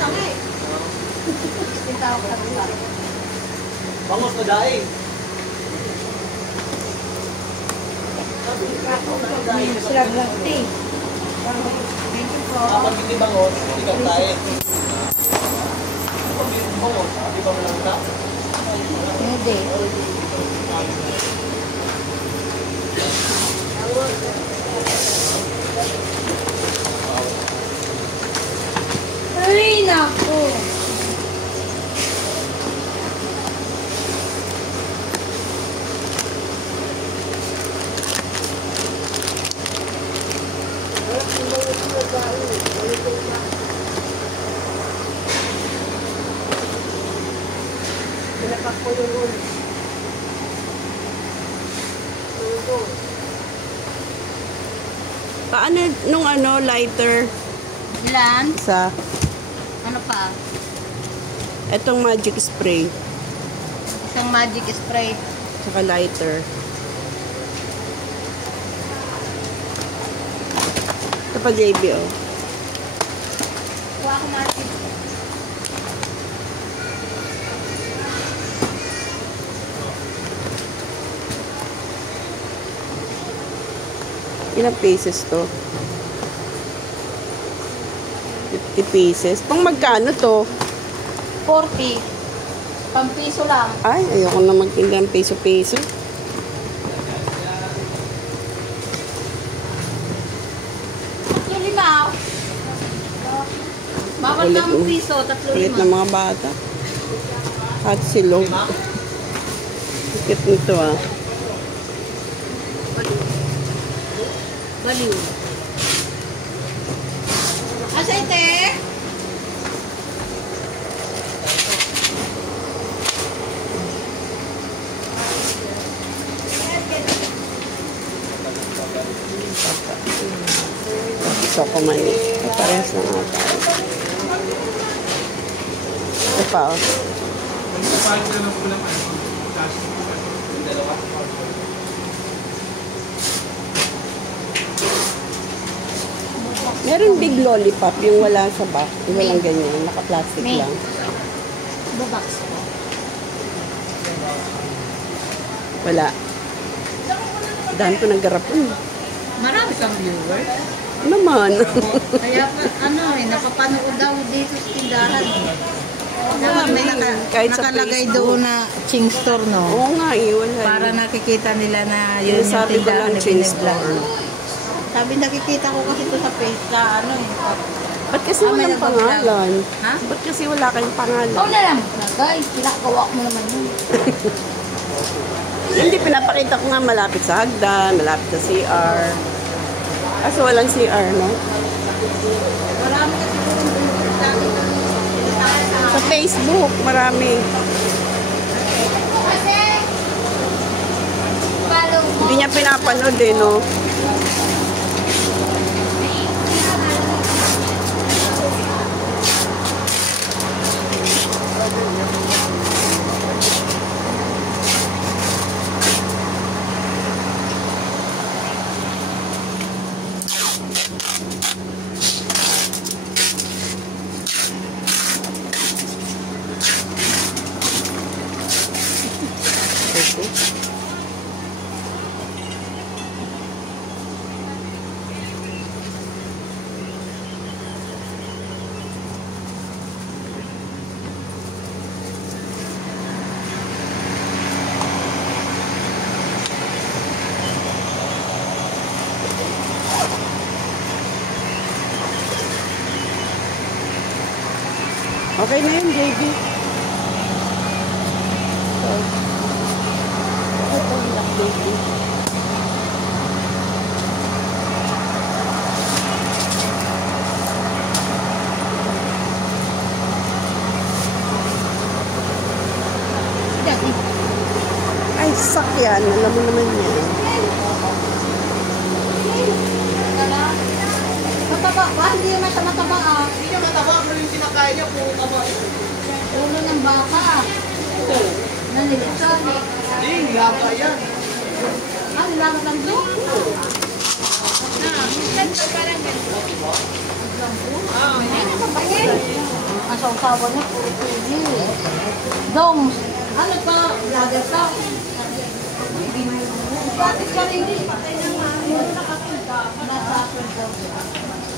sangi. Tawag ka nila. Bangos na daing. Slag lang tea. Kapag hindi bangos, hindi ka tayo. Kapag hindi bangos, di ba mo lang ka? Hindi. Ay, naku. Paano nung ano, lighter? Ilan? Sa Ano pa? etong magic spray. Isang magic spray. Saka lighter. Ito pa, JB, oh. Kuha ko magic. Ilang pieces to? 50 pieces. Pang magkano to? 40. Pampiso lang. Ay, ayoko na magtinda ng piso-piso. Tatlo lima. Bawal Ulit, na ang piso. Tatlo Ulit lima. ng mga bata. At silog. Ikit nito, ah. Baliw. Aceite. Gusto ko man eh. Parehas na nga tayo. Ito pa, oh. Meron big lollipop, yung wala sa box. Yung walang ganyan, naka-plastic May. lang. Bubox. Wala. Dahil ko naggarapon. Marami kang viewers. Naman. Kaya ano napapanood daw dito sa tindahan. Dapat may Kahit sa nakalagay Facebook. doon na Ching Store, no? Oo nga, wala. Para nakikita nila na yun yung Sabi ko tindahan lang na Ching biniblog. Store. Sabi nakikita ko kasi ito sa face sa ano eh. Ba't kasi Ah, may walang nagbablog. pangalan? Ha? Ba't kasi wala kayong pangalan? Ikaw na lang. Guys, pinakagawa mo naman yun. Hindi, pinapakita ko nga malapit sa hagdan, malapit sa CR. Kaso walang CR, no? Marami kasi Sa Facebook, marami. kasi follow mo. Hindi niya pinapanood eh, no? Okay. Okay na yun, JB. Ito lang, JB. Ay, sakyan. Alam mo naman yan. Mataba ba? Hindi yung mataba ah. Hindi niya mataba, pero yung kinakain niya, puro taba. Ulo ng baka ah. Nalilito. Hindi, nilaba yan. Ah, nilagat lang doon? Ah, Ano ba ba yan? ang sawa niya, puro TV. Dong, ano pa, vlogger pa. Bakit ka rin?